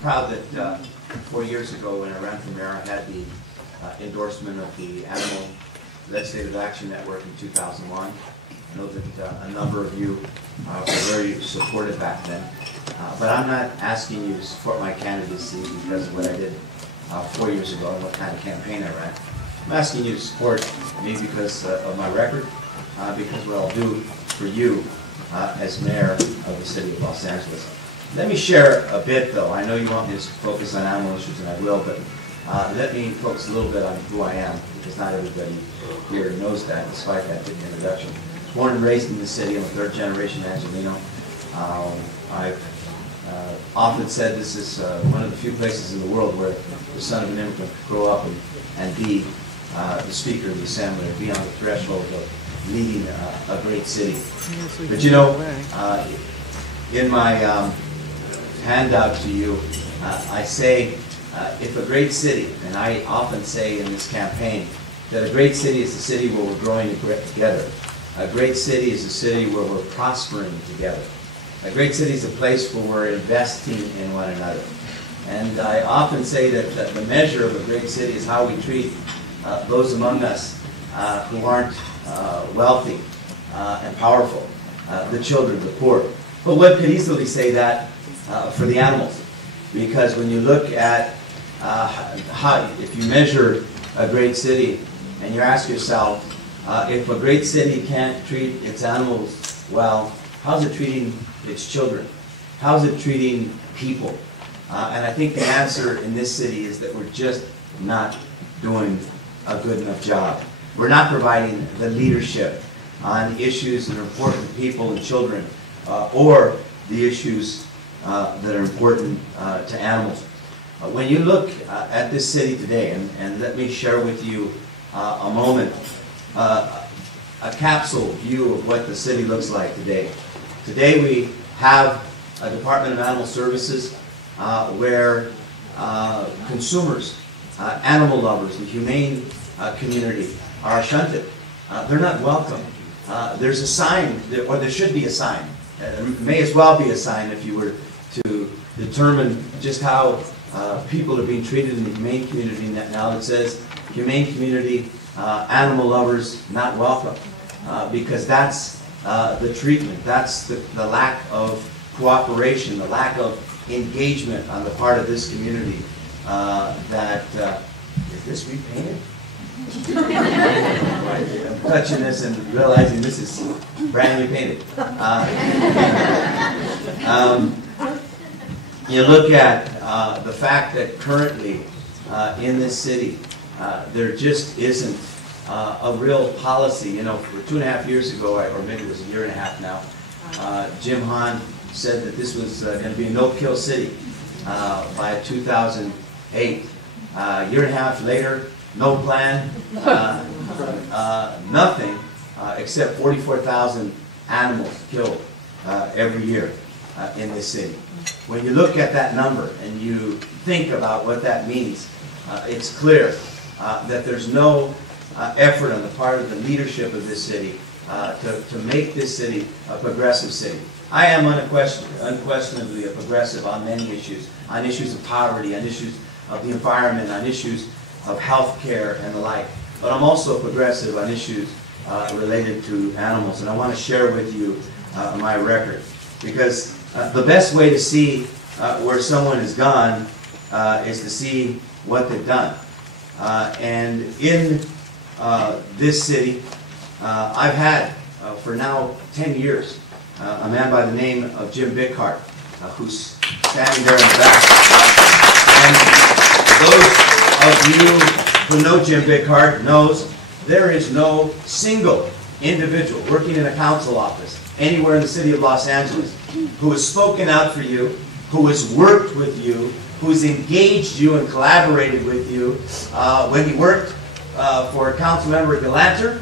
proud that 4 years ago when I ran for mayor, I had the endorsement of the Animal Legislative Action Network in 2001. I know that a number of you were very supportive back then. But I'm not asking you to support my candidacy because of what I did 4 years ago and what kind of campaign I ran. I'm asking you to support me because of my record, because what I'll do for you as mayor of the city of Los Angeles. Let me share a bit, though. I know you want me to focus on animal issues, and I will, but let me focus a little bit on who I am, because not everybody here knows that, despite that big introduction. Born and raised in the city, I'm a third-generation Angelino. I've often said this is one of the few places in the world where the son of an immigrant could grow up and be the Speaker of the Assembly, or be on the threshold of leading a great city. But you know, in my handout to you, I say if a great city, and I often say in this campaign, that a great city is a city where we're growing together. A great city is a city where we're prospering together. A great city is a place where we're investing in one another. And I often say that the measure of a great city is how we treat those among us who aren't wealthy and powerful, the children, the poor. But one could easily say that for the animals, because when you look at if you measure a great city and you ask yourself, if a great city can't treat its animals well, how's it treating its children? How's it treating people? And I think the answer in this city is that we're just not doing a good enough job. We're not providing the leadership on issues that are important to people and children, or the issues that are important to animals. When you look at this city today, and let me share with you a moment, a capsule view of what the city looks like today. Today we have a Department of Animal Services where consumers, animal lovers, the humane community are shunted. They're not welcome. There's a sign, or there should be a sign. There may as well be a sign if you were to determine just how people are being treated in the humane community now that says humane community, animal lovers not welcome, because that's the treatment, that's the lack of cooperation, the lack of engagement on the part of this community is this repainted? I'm touching this and realizing this is brand new painted. You look at the fact that currently in this city there just isn't a real policy. You know, for 2.5 years ago, or maybe it was a year and a half now, Jim Hahn said that this was going to be a no-kill city by 2008. A year and a half later, no plan, nothing except 44,000 animals killed every year in this city. When you look at that number and you think about what that means, it's clear that there's no effort on the part of the leadership of this city to make this city a progressive city. I am unquestionably a progressive on many issues, on issues of poverty, on issues of the environment, on issues of health care and the like. But I'm also a progressive on issues related to animals, and I want to share with you my record, because the best way to see where someone has gone is to see what they've done. And in this city, I've had for now 10 years a man by the name of Jim Bickhart, who's standing there in the back. And those of you who know Jim Bickhart knows there is no single individual working in a council office anywhere in the city of Los Angeles who has spoken out for you, who has worked with you, who's engaged you and collaborated with you when he worked for Councilmember Galanter,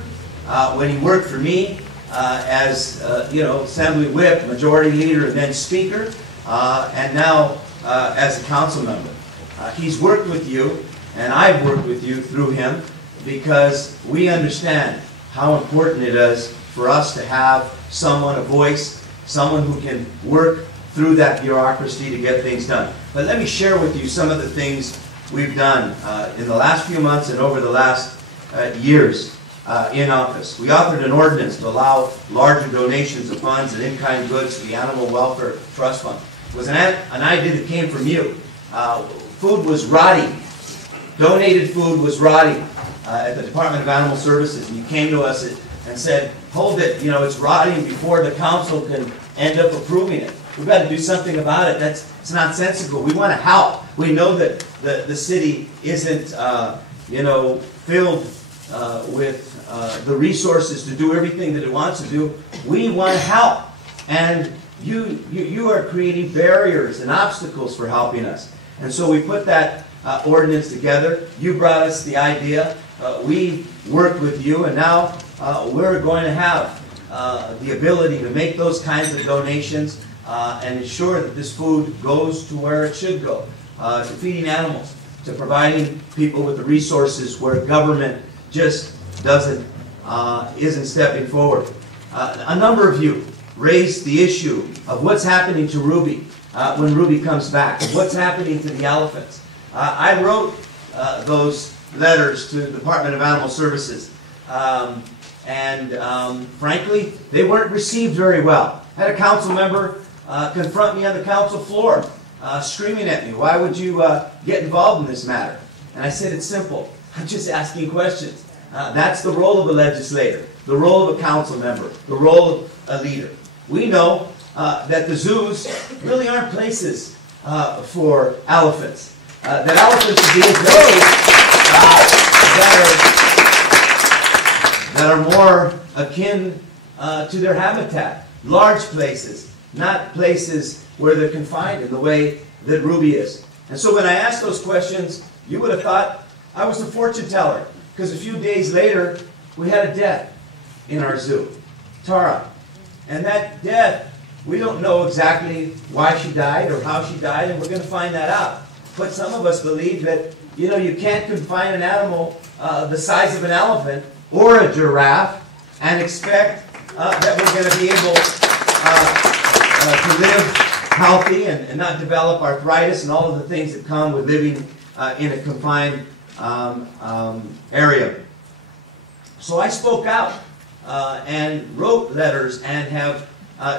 when he worked for me as Assembly Whip, Majority Leader, and then Speaker, and now as a council member. He's worked with you, and I've worked with you through him, because we understand how important it is for us to have someone, a voice, someone who can work through that bureaucracy to get things done. But let me share with you some of the things we've done in the last few months and over the last years in office. We authored an ordinance to allow larger donations of funds and in-kind goods to the Animal Welfare Trust Fund. It was an idea that came from you. Food was rotting. Donated food was rotting at the Department of Animal Services. And you came to us and said, hold it, you know, it's rotting before the council can end up approving it. We've got to do something about it. It's nonsensical. We want to help. We know that the city isn't, you know, filled with the resources to do everything that it wants to do. We want to help. And you are creating barriers and obstacles for helping us. And so we put that ordinance together. You brought us the idea. We worked with you, and now we're going to have the ability to make those kinds of donations and ensure that this food goes to where it should go, to feeding animals, to providing people with the resources where government just isn't stepping forward. A number of you raised the issue of what's happening to Ruby when Ruby comes back, what's happening to the elephants. I wrote those letters to the Department of Animal Services, and frankly, they weren't received very well. I had a council member confront me on the council floor, screaming at me, "Why would you get involved in this matter?" And I said, it's simple. I'm just asking questions. That's the role of a legislator, the role of a council member, the role of a leader. We know that the zoos really aren't places for elephants. That elephants are being places that are more akin to their habitat. Large places, not places where they're confined in the way that Ruby is. And so when I asked those questions, you would have thought I was a fortune teller, because a few days later, we had a death in our zoo, Tara. And that death, we don't know exactly why she died or how she died, and we're going to find that out. But some of us believe that, you know, you can't confine an animal the size of an elephant or a giraffe and expect that we're going to be able to live healthy and not develop arthritis and all of the things that come with living in a confined area. So I spoke out and wrote letters and have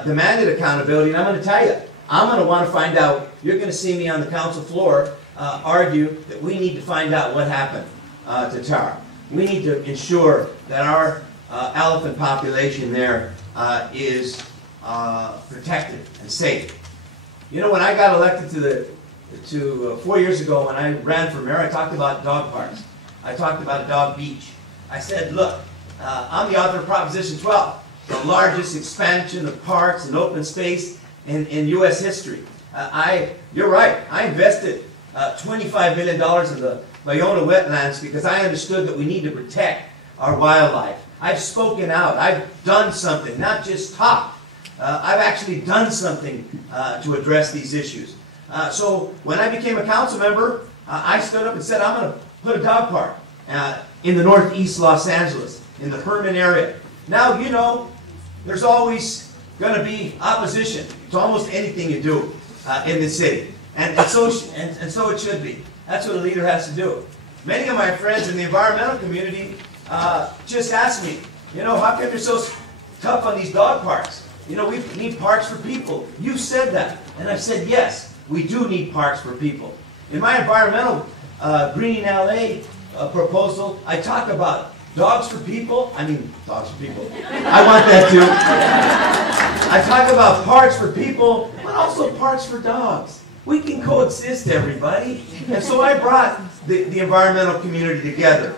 demanded accountability. And I'm going to tell you, I'm going to want to find out. You're going to see me on the council floor argue that we need to find out what happened to Tara. We need to ensure that our elephant population there is protected and safe. You know, when I got elected to 4 years ago, when I ran for mayor, I talked about dog parks. I talked about a dog beach. I said, look, I'm the author of Proposition 12, the largest expansion of parks and open space in U.S. history. You're right, I invested $25 million in the Bayona wetlands because I understood that we need to protect our wildlife. I've spoken out. I've done something, not just talked. I've actually done something to address these issues. So when I became a council member, I stood up and said, I'm going to put a dog park in the northeast Los Angeles, in the Herman area. Now, you know, there's always going to be opposition to almost anything you do in this city. And so it should be. That's what a leader has to do. Many of my friends in the environmental community just ask me, you know, how come you're so tough on these dog parks? You know, we need parks for people. You've said that. And I've said, yes, we do need parks for people. In my environmental Greening LA proposal, I talk about dogs for people. I mean, dogs for people. I want that too. I talk about parks for people, but also parks for dogs. We can coexist, everybody. And so I brought the environmental community together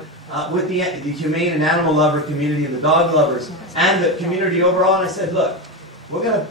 with the humane and animal lover community and the dog lovers and the community overall. And I said, look, we're gonna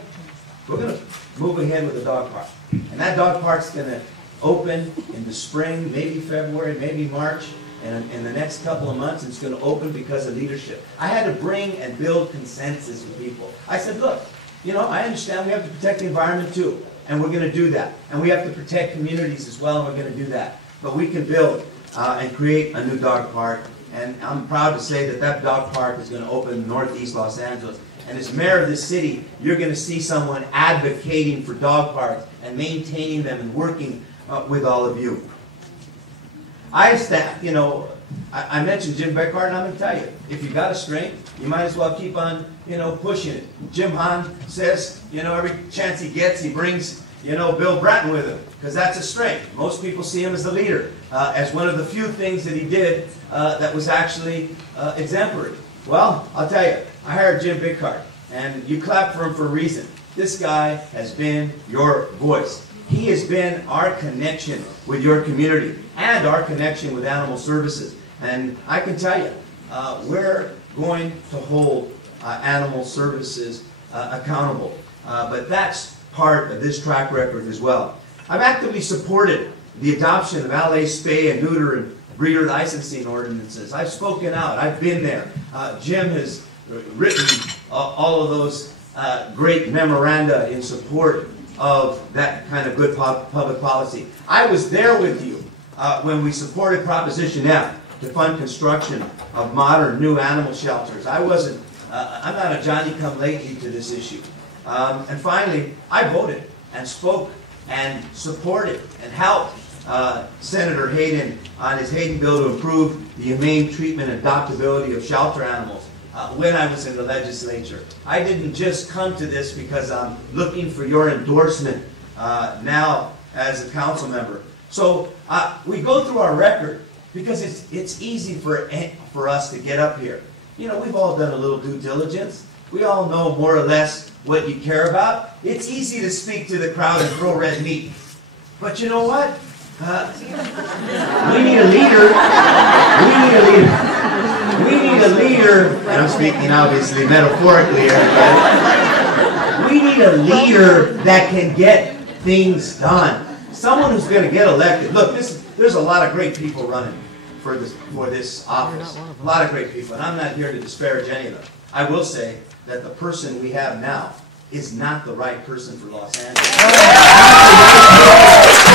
move ahead with the dog park. And that dog park's gonna open in the spring, maybe February, maybe March, and in the next couple of months it's gonna open because of leadership. I had to bring and build consensus with people. I said, look, you know, I understand we have to protect the environment too, and we're gonna do that. And we have to protect communities as well, and we're gonna do that. But we can build and create a new dog park, and I'm proud to say that that dog park is gonna open in northeast Los Angeles. And as mayor of this city, you're going to see someone advocating for dog parks and maintaining them and working with all of you. I mentioned Jim Beckhardt, and I'm going to tell you, if you got a strength, you might as well keep on, pushing it. Jim Hahn says, every chance he gets, he brings, Bill Bratton with him, because that's a strength. Most people see him as the leader, as one of the few things that he did that was actually exemplary. Well, I'll tell you, I hired Jim Beckhardt, and you clap for him for a reason. This guy has been your voice. He has been our connection with your community and our connection with animal services. And I can tell you, we're going to hold animal services accountable. But that's part of this track record as well. I've actively supported the adoption of LA Spay and Neuter and breeder licensing ordinances. I've spoken out. I've been there. Jim has written all of those great memoranda in support of that kind of good public policy. I was there with you when we supported Proposition F to fund construction of modern new animal shelters. I'm not a Johnny-come-lately to this issue. And finally, I voted and spoke and supported and helped Senator Hayden on his Hayden bill to improve the humane treatment and adoptability of shelter animals when I was in the legislature. I didn't just come to this because I'm looking for your endorsement now as a council member. So we go through our record because it's easy for us to get up here. We've all done a little due diligence. We all know more or less what you care about. It's easy to speak to the crowd and throw red meat. But you know what? We need a leader. We need a leader. We need a leader, and I'm speaking obviously metaphorically here, but we need a leader that can get things done. Someone who's going to get elected. Look, there's a lot of great people running for this office. A lot of great people, and I'm not here to disparage any of them. I will say that the person we have now is not the right person for Los Angeles. For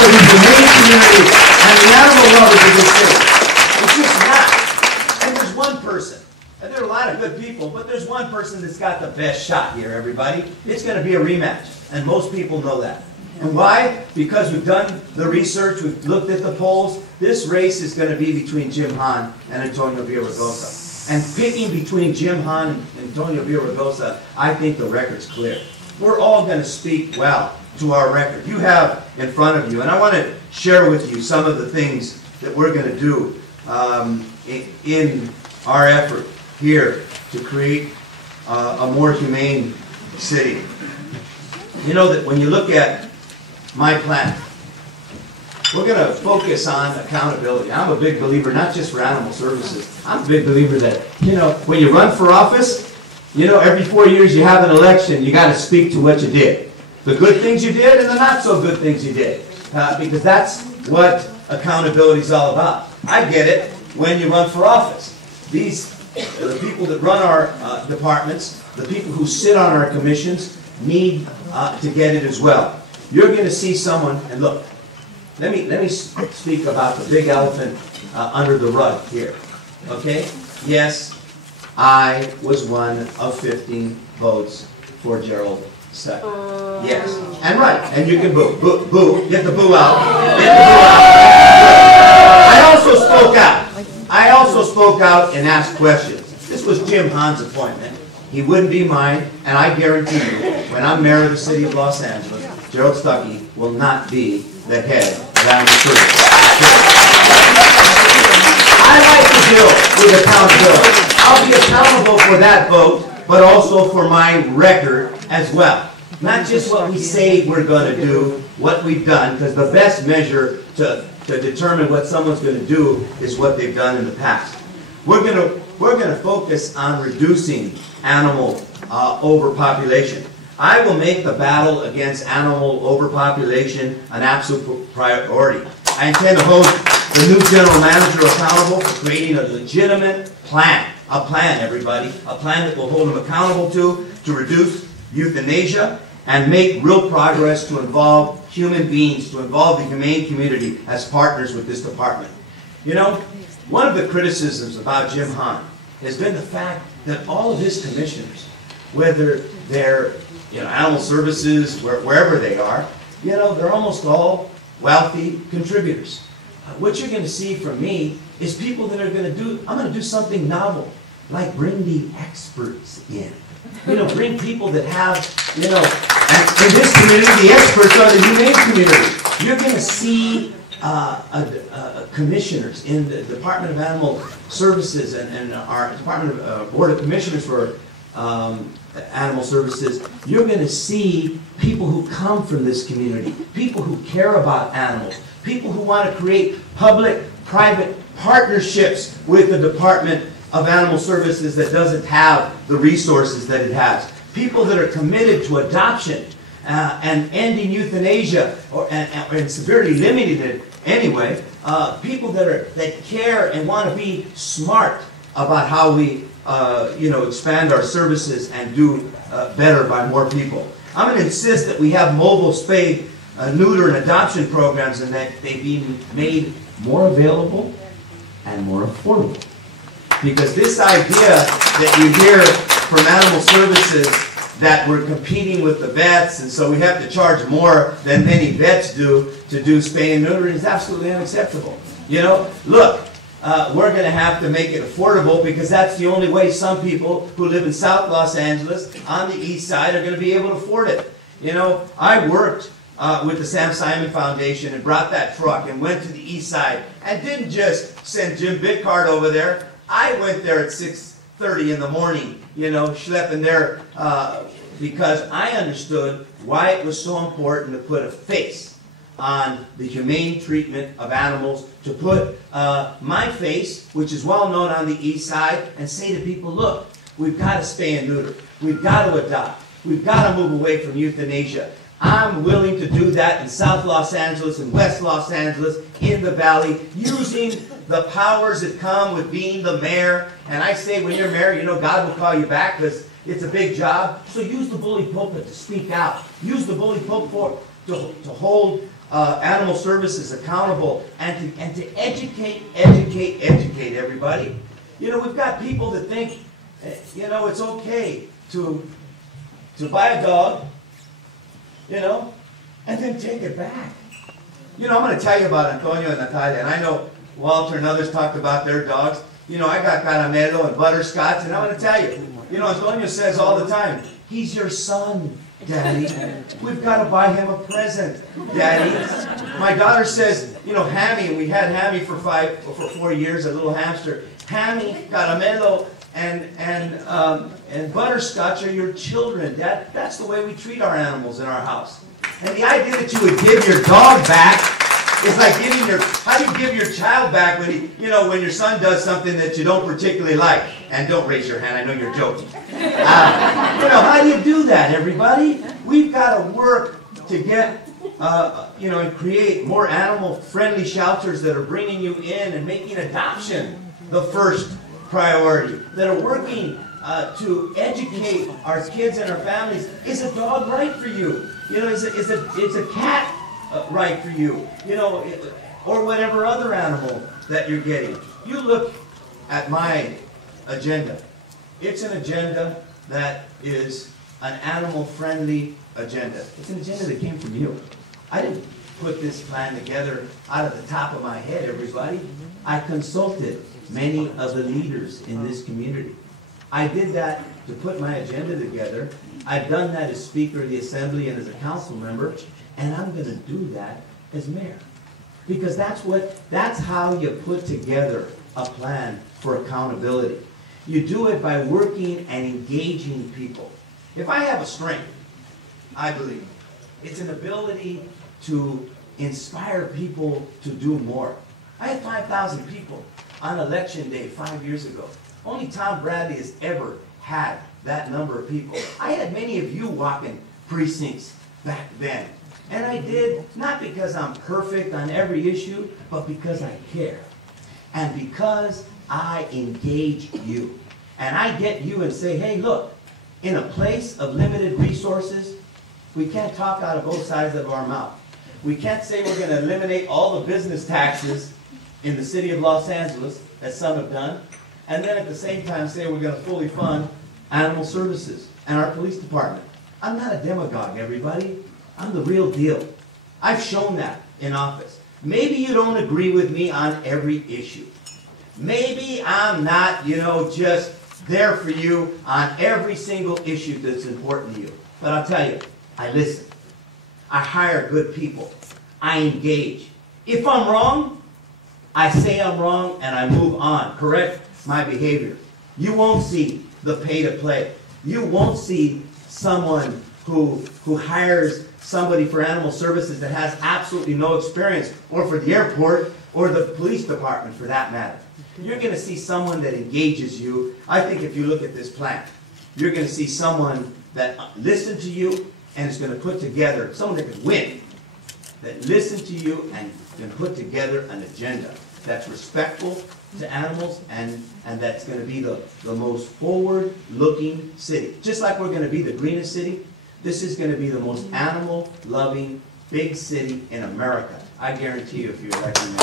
the humane community and the animal lovers of this city. It's just not. And there's one person, and there are a lot of good people, but there's one person that's got the best shot here, everybody. It's going to be a rematch, and most people know that. And why? Because we've done the research, we've looked at the polls. This race is going to be between Jim Hahn and Antonio Villaraigosa. And picking between Jim Hahn and Antonio Villaraigosa, I think the record's clear. We're all going to speak well to our record. You have in front of you, and I want to share with you some of the things that we're going to do in our effort here to create a more humane city. You know that when you look at my plan, we're going to focus on accountability. I'm a big believer, not just for animal services. I'm a big believer that, when you run for office, every 4 years you have an election, you got to speak to what you did. The good things you did and the not so good things you did. Because that's what accountability is all about. I get it when you run for office. The people that run our departments, the people who sit on our commissions, need to get it as well. You're going to see someone, and look, let me speak about the big elephant under the rug here. Okay? Yes, I was one of 15 votes for Gerald Stuckey. Yes. And right. And you can boo. Boo. Boo. Get the boo out. Get the boo out. I also spoke out and asked questions. This was Jim Hahn's appointment. He wouldn't be mine, and I guarantee you, when I'm mayor of the city of Los Angeles, Gerald Stuckey will not be the head of animal services. I like to deal with accountability. I'll be accountable for that vote, but also for my record as well. Not just what we say we're going to do, what we've done, because the best measure to determine what someone's going to do is what they've done in the past. We're going to focus on reducing animal overpopulation. I will make the battle against animal overpopulation an absolute priority. I intend to hold the new general manager accountable for creating a legitimate plan. A plan, everybody. A plan that will hold him accountable to reduce euthanasia and make real progress to involve human beings, to involve the humane community as partners with this department. One of the criticisms about Jim Hahn has been the fact that all of his commissioners whether they're animal services, wherever they are, they're almost all wealthy contributors. What you're going to see from me is people that are going to I'm going to do something novel, like bring the experts in. Bring people that have, and in this community, the experts are the humane community. You're going to see commissioners in the Department of Animal Services and our Department of Board of Commissioners for Animal Services. You're going to see people who come from this community, people who care about animals, people who want to create public-private partnerships with the Department of Animal Services that doesn't have the resources that it has. People that are committed to adoption and ending euthanasia and severely limiting it anyway. People that care and want to be smart about how we expand our services and do better by more people. I'm going to insist that we have mobile spay, neuter, and adoption programs, and that they be made more available and more affordable. Because this idea that you hear from animal services that we're competing with the vets, and so we have to charge more than many vets do to do spay and neutering is absolutely unacceptable. Look, we're going to have to make it affordable, because that's the only way some people who live in South Los Angeles on the east side are going to be able to afford it. I worked with the Sam Simon Foundation and brought that truck and went to the east side and didn't just send Jim Bitcard over there. I went there at 6:30 in the morning, schlepping there because I understood why it was so important to put a face on the humane treatment of animals, to put my face, which is well known on the east side, and say to people, look, we've got to spay and neuter, we've got to adopt, we've got to move away from euthanasia. I'm willing to do that in South Los Angeles and West Los Angeles, in the Valley, using the powers that come with being the mayor. And I say, when you're mayor, God will call you back, because it's a big job. So use the bully pulpit to speak out. Use the bully pulpit to hold animal services accountable and to educate everybody. We've got people that think, it's okay to buy a dog, and then take it back. I'm going to tell you about Antonio and Natalia, and I know Walter and others talked about their dogs. I got Caramelo and Butterscotch, and I'm going to tell you, Antonio says all the time, he's your son, Daddy. We've got to buy him a present, Daddy. My daughter says, Hammy, and we had Hammy for 4 years, a little hamster. Hammy, Caramelo, and Butterscotch are your children. That's the way we treat our animals in our house. And the idea that you would give your dog back is like how do you give your child back when when your son does something that you don't particularly like? And don't raise your hand, I know you're joking. How do you do that, everybody? We've got to work to get, and create more animal-friendly shelters that are bringing you in and making adoption the first priority, that are working to educate our kids and our families. Is a dog right for you? Is a cat right for you? Or whatever other animal that you're getting. You look at my agenda. It's an agenda that is an animal-friendly agenda. It's an agenda that came from you. I didn't put this plan together out of the top of my head, everybody. I consulted many of the leaders in this community. I did that to put my agenda together. I've done that as Speaker of the Assembly and as a council member, and I'm going to do that as mayor. Because that's how you put together a plan for accountability. You do it by working and engaging people. If I have a strength, I believe, it's an ability to inspire people to do more. I had 5,000 people on election day 5 years ago. Only Tom Bradley has ever had that number of people. I had many of you walking precincts back then. And I did, not because I'm perfect on every issue, but because I care. And because I engage you. And I get you and say, hey, look, in a place of limited resources, we can't talk out of both sides of our mouth. We can't say we're going to eliminate all the business taxes in the city of Los Angeles, as some have done, and then at the same time say we're going to fully fund animal services. and our police department. I'm not a demagogue, everybody. I'm the real deal. I've shown that in office. Maybe you don't agree with me on every issue. Maybe I'm not, just there for you on every single issue that's important to you. But I'll tell you, I listen. I hire good people. I engage. If I'm wrong, I say I'm wrong and I move on. Correct my behavior. You won't see the pay to play. You won't see someone who hires somebody for animal services that has absolutely no experience, or for the airport, or the police department for that matter. You're going to see someone that engages you. I think if you look at this plan, you're going to see someone that listens to you and is going to put together, someone that can win, that listens to you and can put together an agenda that's respectful to animals and that's going to be the most forward-looking city. Just like we're going to be the greenest city, this is going to be the most animal-loving big city in America. I guarantee you if you're elected mayor.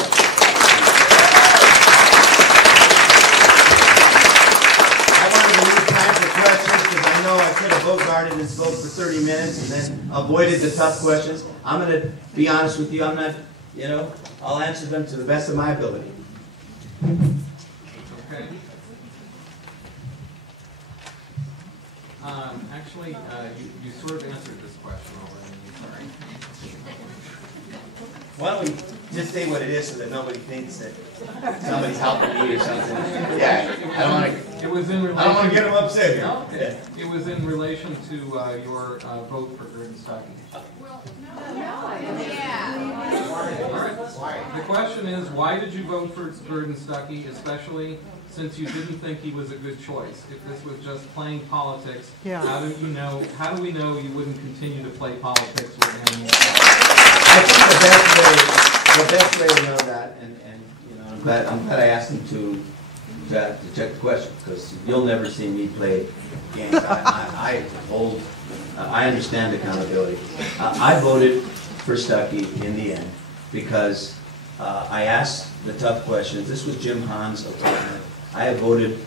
I wanted to leave time for questions because I know I could have bogarted and spoke for 30 minutes and then avoided the tough questions. I'm going to be honest with you. I'm not, I'll answer them to the best of my ability. Okay. Actually, you sort of answered this question already. Sorry. Why don't we just say what it is so that nobody thinks that somebody's helping me or something? Yeah, I don't want to get them upset here. No, okay. It was in relation to your vote for Gurdon-Stuckey. All right. The question is, why did you vote for Gurdon-Stuckey, especially since you didn't think he was a good choice? If this was just playing politics, how do we know you wouldn't continue to play politics with him? I think the best way to know that, and I'm glad I asked him to check the question, because you'll never see me play games. I understand accountability. I voted for Stuckey in the end because I asked the tough questions. This was Jim Hahn's appointment. I have voted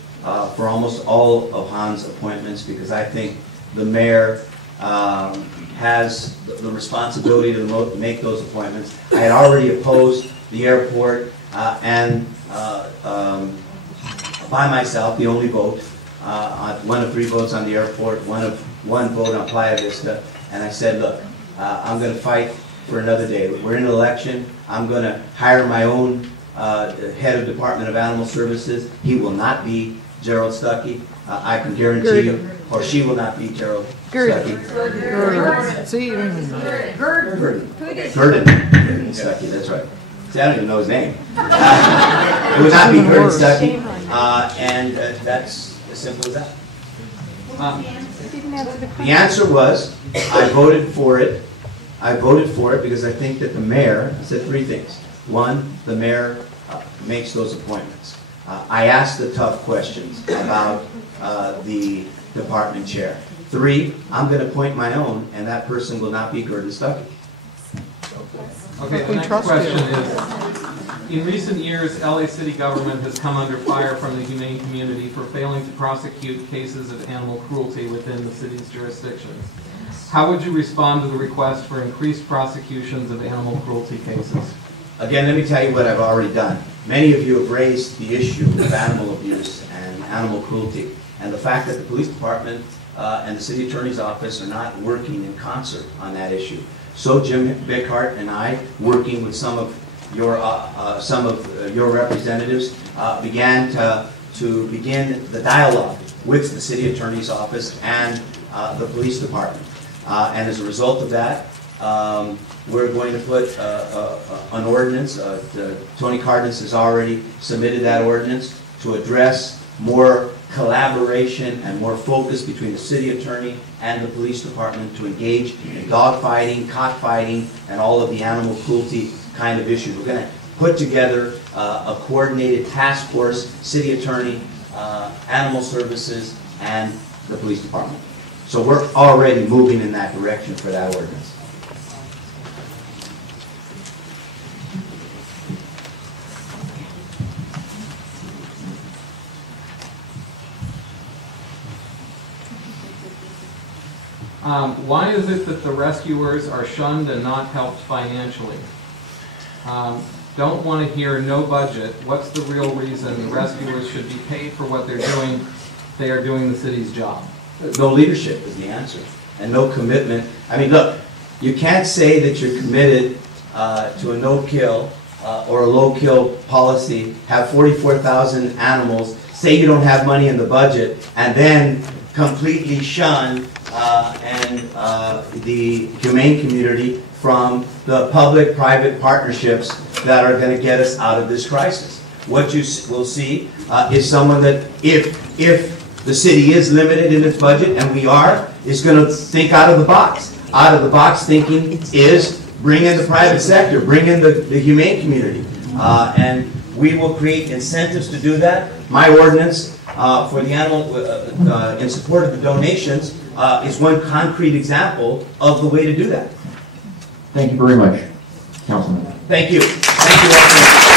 for almost all of Hahn's appointments because I think the mayor has the responsibility to make those appointments. I had already opposed the airport and by myself, the only vote, one of 3 votes on the airport, one vote on Playa Vista, and I said, look, I'm going to fight for another day. We're in an election. I'm going to hire my own head of Department of Animal Services. He will not be Gerald Stuckey. I can guarantee you, or she will not be Gerald Stuckey. Gurdon Stuckey, that's right. See, I don't even know his name. It would not be Gurdon Stuckey, and that's as simple as that. The answer was, I voted for it. I voted for it because I think that the mayor said 3 things. 1, the mayor makes those appointments. I asked the tough questions about the department chair. 3, I'm going to appoint my own, and that person will not be Gurdon Stuckey. Okay, the next question is, in recent years, LA City government has come under fire from the humane community for failing to prosecute cases of animal cruelty within the city's jurisdictions. How would you respond to the request for increased prosecutions of animal cruelty cases? Again, let me tell you what I've already done. Many of you have raised the issue of animal abuse and animal cruelty, and the fact that the police department and the city attorney's office are not working in concert on that issue. So Jim Bickhart and I, working with some of your representatives, began to begin the dialogue with the city attorney's office and the police department. And as a result of that, we're going to put an ordinance. Tony Cardenas has already submitted that ordinance to address more collaboration and more focus between the city attorney and the police department to engage in dog fighting, cockfighting, and all of the animal cruelty kind of issues. We're going to put together a coordinated task force, city attorney, animal services, and the police department. So we're already moving in that direction for that ordinance. Why is it that the rescuers are shunned and not helped financially? Don't want to hear no budget. What's the real reason the rescuers should be paid for what they're doing? They are doing the city's job. No leadership is the answer, and no commitment. I mean, look, you can't say that you're committed to a no-kill or a low-kill policy, have 44,000 animals, say you don't have money in the budget, and then completely shun the humane community from the public-private partnerships that are going to get us out of this crisis. What you will see is someone that, if the city is limited in its budget, and we are, is going to think out of the box. Out of the box thinking is bring in the private sector, bring in the humane community. And we will create incentives to do that. My ordinance for the animal, in support of the donations, is one concrete example of the way to do that. Thank you very much, Councilman. Thank you. Thank you all.